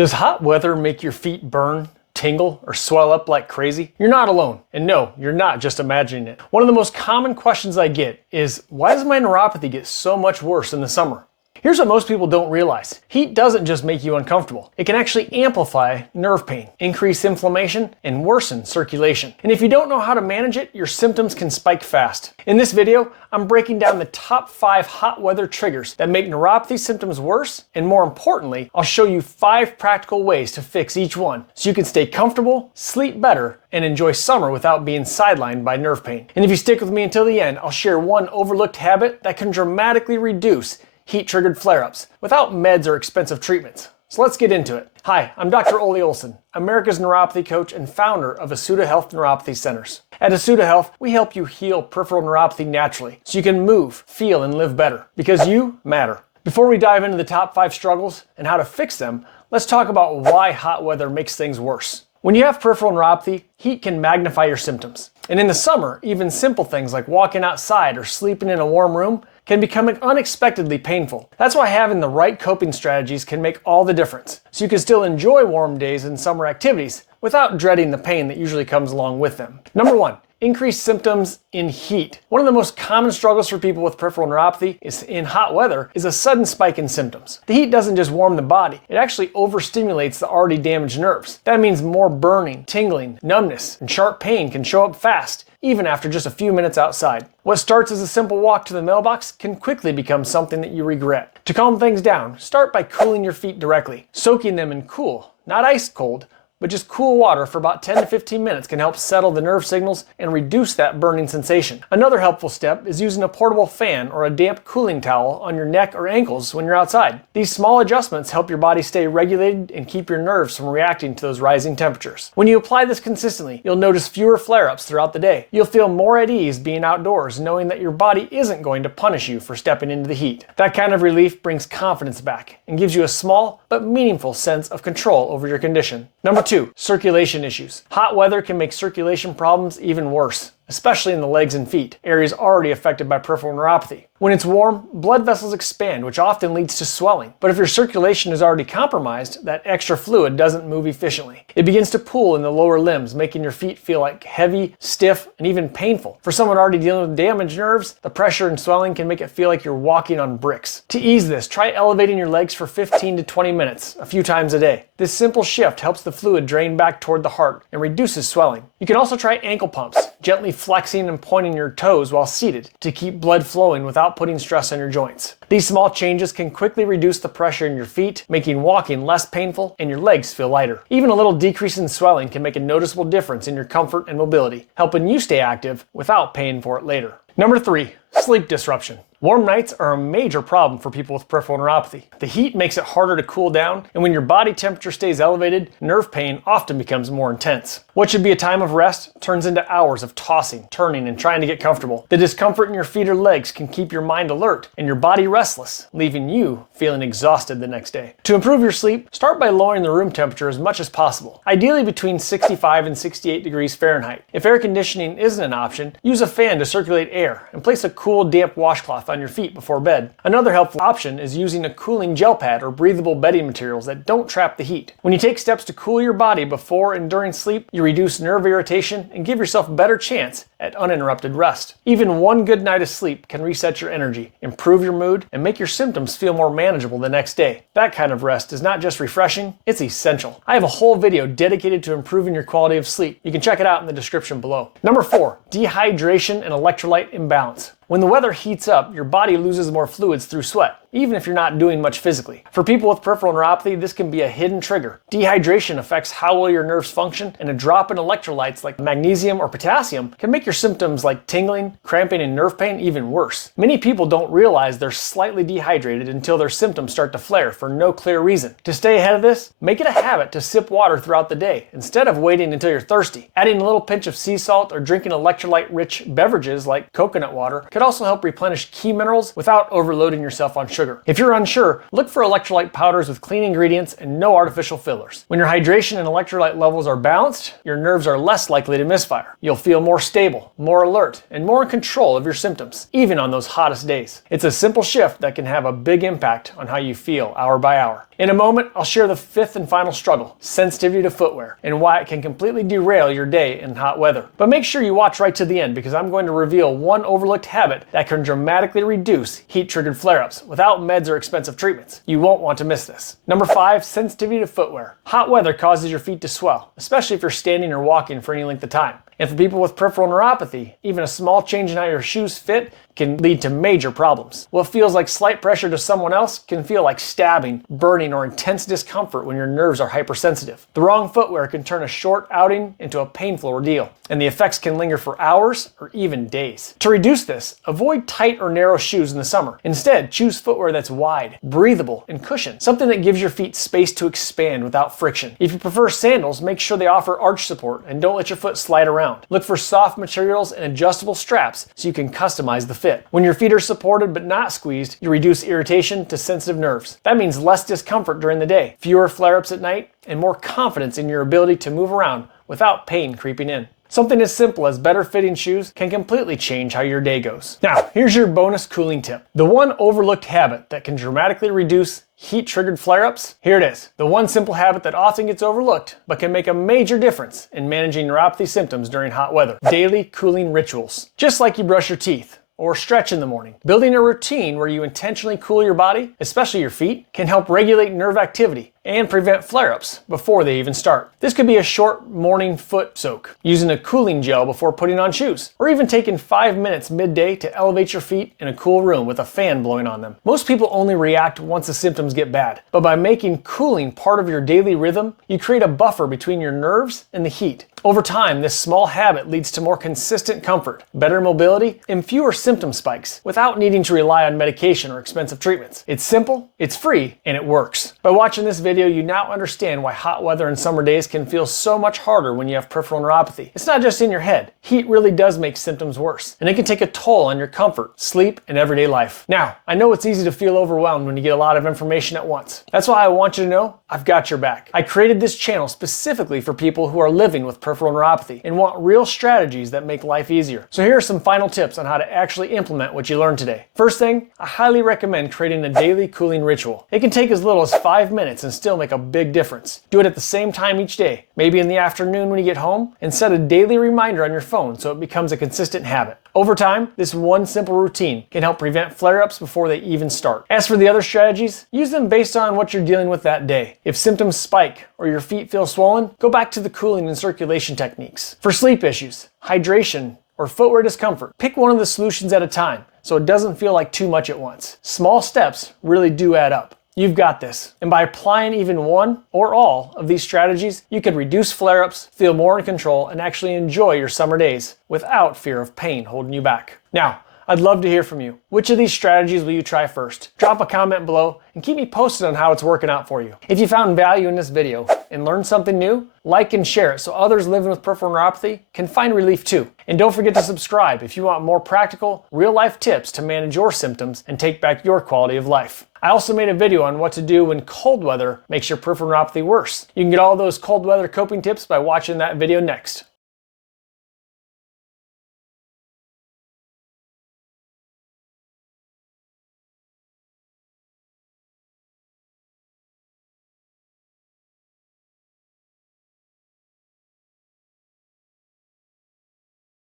Does hot weather make your feet burn, tingle, or swell up like crazy? You're not alone. And no, you're not just imagining it. One of the most common questions I get is, why does my neuropathy get so much worse in the summer? Here's what most people don't realize. Heat doesn't just make you uncomfortable. It can actually amplify nerve pain, increase inflammation, and worsen circulation. And if you don't know how to manage it, your symptoms can spike fast. In this video, I'm breaking down the top 5 hot weather triggers that make neuropathy symptoms worse, and more importantly, I'll show you 5 practical ways to fix each one so you can stay comfortable, sleep better, and enjoy summer without being sidelined by nerve pain. And if you stick with me until the end, I'll share one overlooked habit that can dramatically reduce heat-triggered flare-ups without meds or expensive treatments. So let's get into it. Hi, I'm Dr. Ole Olson, America's neuropathy coach and founder of Asuta Health Neuropathy Centers. At Asuta Health, we help you heal peripheral neuropathy naturally so you can move, feel, and live better because you matter. Before we dive into the top 5 struggles and how to fix them, let's talk about why hot weather makes things worse. When you have peripheral neuropathy, heat can magnify your symptoms. And in the summer, even simple things like walking outside or sleeping in a warm room can become unexpectedly painful. That's why having the right coping strategies can make all the difference, so you can still enjoy warm days and summer activities without dreading the pain that usually comes along with them. Number 1. Increased symptoms in heat. One of the most common struggles for people with peripheral neuropathy in hot weather is a sudden spike in symptoms. The heat doesn't just warm the body, it actually overstimulates the already damaged nerves. That means more burning, tingling, numbness, and sharp pain can show up fast, even after just a few minutes outside. What starts as a simple walk to the mailbox can quickly become something that you regret. To calm things down, start by cooling your feet directly. Soaking them in cool, not ice cold, but just cool water for about 10 to 15 minutes can help settle the nerve signals and reduce that burning sensation. Another helpful step is using a portable fan or a damp cooling towel on your neck or ankles when you're outside. These small adjustments help your body stay regulated and keep your nerves from reacting to those rising temperatures. When you apply this consistently, you'll notice fewer flare-ups throughout the day. You'll feel more at ease being outdoors, knowing that your body isn't going to punish you for stepping into the heat. That kind of relief brings confidence back and gives you a small but meaningful sense of control over your condition. Number 2, circulation issues. Hot weather can make circulation problems even worse, especially in the legs and feet, areas already affected by peripheral neuropathy. When it's warm, blood vessels expand, which often leads to swelling. But if your circulation is already compromised, that extra fluid doesn't move efficiently. It begins to pool in the lower limbs, making your feet feel like heavy, stiff, and even painful. For someone already dealing with damaged nerves, the pressure and swelling can make it feel like you're walking on bricks. To ease this, try elevating your legs for 15 to 20 minutes, a few times a day. This simple shift helps the fluid drain back toward the heart and reduces swelling. You can also try ankle pumps, gently flexing and pointing your toes while seated to keep blood flowing without putting stress on your joints. These small changes can quickly reduce the pressure in your feet, making walking less painful and your legs feel lighter. Even a little decrease in swelling can make a noticeable difference in your comfort and mobility, helping you stay active without paying for it later. Number 3, sleep disruption. Warm nights are a major problem for people with peripheral neuropathy. The heat makes it harder to cool down, and when your body temperature stays elevated, nerve pain often becomes more intense. What should be a time of rest turns into hours of tossing, turning, and trying to get comfortable. The discomfort in your feet or legs can keep your mind alert and your body restless, leaving you feeling exhausted the next day. To improve your sleep, start by lowering the room temperature as much as possible, ideally between 65 and 68 degrees Fahrenheit. If air conditioning isn't an option, use a fan to circulate air and place a cool, damp washcloth on your feet before bed. Another helpful option is using a cooling gel pad or breathable bedding materials that don't trap the heat. When you take steps to cool your body before and during sleep, you reduce nerve irritation and give yourself a better chance at uninterrupted rest. Even one good night of sleep can reset your energy, improve your mood, and make your symptoms feel more manageable the next day. That kind of rest is not just refreshing, it's essential. I have a whole video dedicated to improving your quality of sleep. You can check it out in the description below. Number 4, dehydration and electrolyte imbalance. When the weather heats up, your body loses more fluids through sweat, even if you're not doing much physically. For people with peripheral neuropathy, this can be a hidden trigger. Dehydration affects how well your nerves function, and a drop in electrolytes like magnesium or potassium can make your symptoms like tingling, cramping, and nerve pain even worse. Many people don't realize they're slightly dehydrated until their symptoms start to flare for no clear reason. To stay ahead of this, make it a habit to sip water throughout the day instead of waiting until you're thirsty. Adding a little pinch of sea salt or drinking electrolyte-rich beverages like coconut water could also help replenish key minerals without overloading yourself on sugar. If you're unsure, look for electrolyte powders with clean ingredients and no artificial fillers. When your hydration and electrolyte levels are balanced, your nerves are less likely to misfire. You'll feel more stable, more alert, and more in control of your symptoms, even on those hottest days. It's a simple shift that can have a big impact on how you feel hour by hour. In a moment, I'll share the fifth and final struggle, sensitivity to footwear, and why it can completely derail your day in hot weather. But make sure you watch right to the end because I'm going to reveal one overlooked habit that can dramatically reduce heat-triggered flare-ups without meds or expensive treatments. You won't want to miss this. Number 5, sensitivity to footwear. Hot weather causes your feet to swell, especially if you're standing or walking for any length of time. And for people with peripheral neuropathy, even a small change in how your shoes fit can lead to major problems. What feels like slight pressure to someone else can feel like stabbing, burning, or intense discomfort when your nerves are hypersensitive. The wrong footwear can turn a short outing into a painful ordeal, and the effects can linger for hours or even days. To reduce this, avoid tight or narrow shoes in the summer. Instead, choose footwear that's wide, breathable, and cushioned, something that gives your feet space to expand without friction. If you prefer sandals, make sure they offer arch support and don't let your foot slide around. Look for soft materials and adjustable straps so you can customize the fit. When your feet are supported but not squeezed, you reduce irritation to sensitive nerves. That means less discomfort during the day, fewer flare-ups at night, and more confidence in your ability to move around without pain creeping in. Something as simple as better fitting shoes can completely change how your day goes. Now, here's your bonus cooling tip. The one overlooked habit that can dramatically reduce heat-triggered flare-ups? Here it is. The one simple habit that often gets overlooked, but can make a major difference in managing neuropathy symptoms during hot weather. Daily cooling rituals. Just like you brush your teeth or stretch in the morning. Building a routine where you intentionally cool your body, especially your feet, can help regulate nerve activity and prevent flare-ups before they even start. This could be a short morning foot soak, using a cooling gel before putting on shoes, or even taking 5 minutes midday to elevate your feet in a cool room with a fan blowing on them. Most people only react once the symptoms get bad, but by making cooling part of your daily rhythm, you create a buffer between your nerves and the heat. Over time, this small habit leads to more consistent comfort, better mobility, and fewer symptom spikes without needing to rely on medication or expensive treatments. It's simple, it's free, and it works. By watching this video, you now understand why hot weather and summer days can feel so much harder when you have peripheral neuropathy. It's not just in your head. Heat really does make symptoms worse, and it can take a toll on your comfort, sleep, and everyday life. Now, I know it's easy to feel overwhelmed when you get a lot of information at once. That's why I want you to know I've got your back. I created this channel specifically for people who are living with peripheral neuropathy and want real strategies that make life easier. So here are some final tips on how to actually implement what you learned today. First thing, I highly recommend creating a daily cooling ritual. It can take as little as 5 minutes and still make a big difference. Do it at the same time each day, maybe in the afternoon when you get home, and set a daily reminder on your phone so it becomes a consistent habit. Over time, this one simple routine can help prevent flare-ups before they even start. As for the other strategies, use them based on what you're dealing with that day. If symptoms spike or your feet feel swollen, go back to the cooling and circulation techniques. For sleep issues, hydration, or footwear discomfort, pick one of the solutions at a time so it doesn't feel like too much at once. Small steps really do add up. You've got this. And by applying even one or all of these strategies, you can reduce flare-ups, feel more in control, and actually enjoy your summer days without fear of pain holding you back. Now, I'd love to hear from you. Which of these strategies will you try first? Drop a comment below and keep me posted on how it's working out for you. If you found value in this video and learned something new, like and share it so others living with peripheral neuropathy can find relief too. And don't forget to subscribe if you want more practical, real-life tips to manage your symptoms and take back your quality of life. I also made a video on what to do when cold weather makes your peripheral neuropathy worse. You can get all those cold weather coping tips by watching that video next.